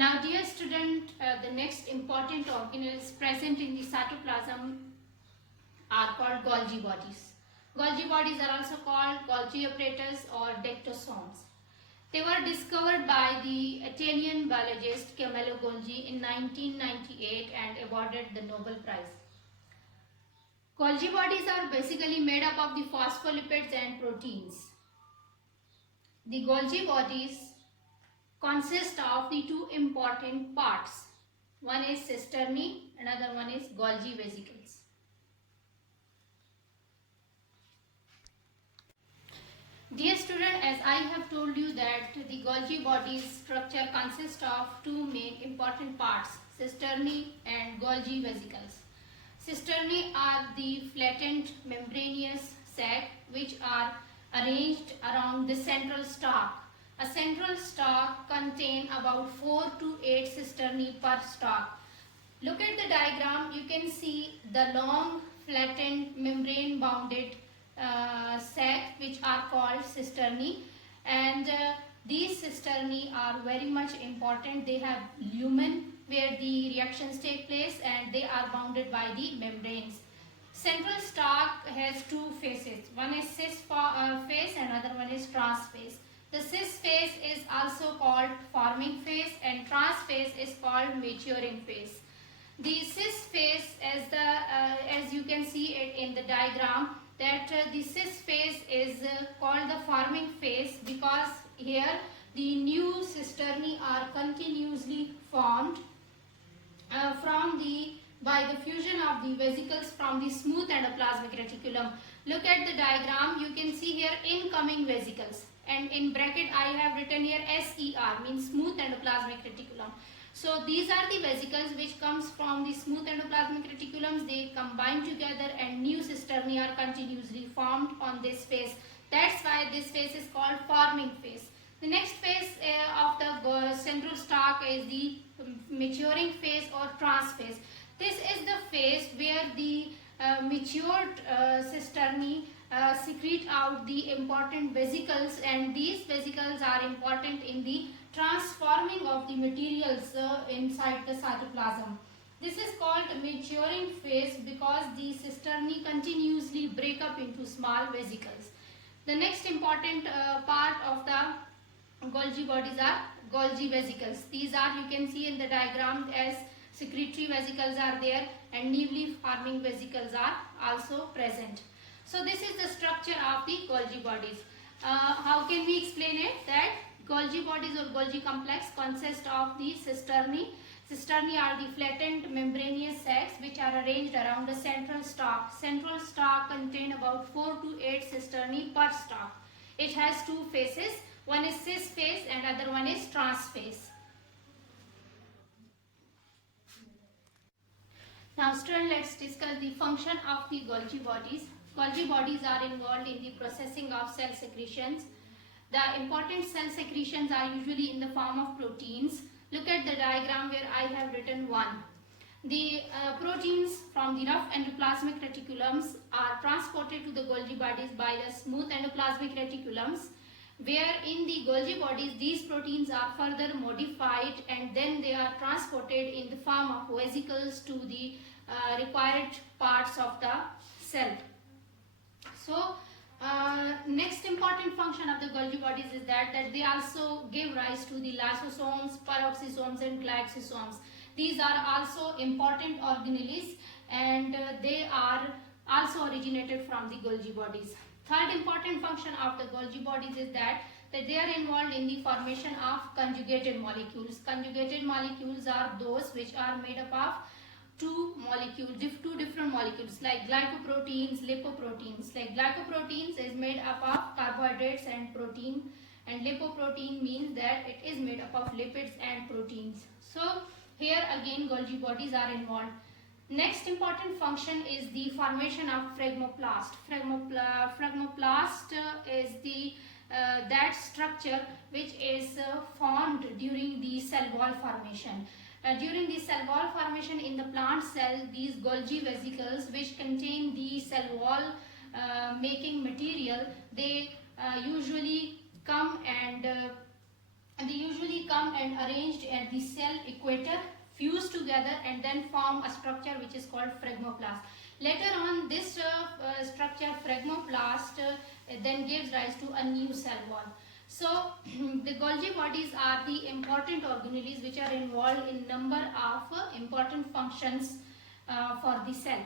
Now dear student, the next important organelles present in the cytoplasm are called Golgi bodies. Golgi bodies are also called Golgi apparatus or dectosomes. They were discovered by the Italian biologist Camillo Golgi in 1998 and awarded the Nobel Prize. Golgi bodies are basically made up of the phospholipids and proteins. The Golgi bodies consist of the two important parts. One is cisternae, another one is Golgi vesicles. Dear student, as I have told you that the Golgi body's structure consists of two main important parts, cisternae and Golgi vesicles. Cisternae are the flattened membranous sac which are arranged around the central stalk. A central stalk contains about 4 to 8 cisternae per stalk. Look at the diagram, you can see the long flattened membrane bounded sac which are called cisternae, and these cisternae are very much important. They have lumen where the reactions take place and they are bounded by the membranes. Central stalk has two phases. One is cis phase and another one is trans phase. The cis phase is also called forming phase and trans phase is called maturing phase. The cis phase, as you can see it in the diagram, that the cis phase is called the forming phase because here the new cisternae are continuously formed by the fusion of the vesicles from the smooth endoplasmic reticulum. Look at the diagram, you can see here incoming vesicles, and in bracket I have written here SER, means smooth endoplasmic reticulum. So these are the vesicles which comes from the smooth endoplasmic reticulums. They combine together and new cisternae are continuously formed on this phase. That's why this phase is called forming phase. The next phase of the central stalk is the maturing phase or trans phase. This is the phase where the matured cisternae secrete out the important vesicles, and these vesicles are important in the transforming of the materials inside the cytoplasm. This is called maturing phase because the cisternae continuously break up into small vesicles. The next important part of the Golgi bodies are Golgi vesicles. These are, you can see in the diagram, as secretory vesicles are there and newly forming vesicles are also present. So this is the structure of the Golgi bodies. How can we explain it? That Golgi bodies or Golgi complex consist of the cisternae. Cisternae are the flattened membranous sacs which are arranged around the central stalk. Central stalk contain about 4 to 8 cisternae per stalk. It has two phases. One is cis phase and other one is trans phase. Now student, let's discuss the function of the Golgi bodies. Golgi bodies are involved in the processing of cell secretions. The important cell secretions are usually in the form of proteins. Look at the diagram where I have written 1. The proteins from the rough endoplasmic reticulums are transported to the Golgi bodies by the smooth endoplasmic reticulums, where in the Golgi bodies these proteins are further modified and then they are transported in the form of vesicles to the required parts of the cell. So next important function of the Golgi bodies is that they also give rise to the lysosomes, peroxisomes and glycosomes. These are also important organelles and they are also originated from the Golgi bodies. Third important function of the Golgi bodies is that they are involved in the formation of conjugated molecules. Conjugated molecules are those which are made up of two different molecules like glycoproteins, lipoproteins. Like glycoproteins is made up of carbohydrates and protein, and lipoprotein means that it is made up of lipids and proteins. So here again Golgi bodies are involved. Next important function is the formation of phlegmoplast. Phlegmoplast is the that structure which is formed during the cell wall formation. During the cell wall formation in the plant cell, these Golgi vesicles which contain the cell wall making material, they usually come and and they usually come and arranged at the cell equator, fuse together and then form a structure which is called phragmoplast. Later on, this structure phragmoplast then gives rise to a new cell wall. So the Golgi bodies are the important organelles which are involved in number of important functions for the cell.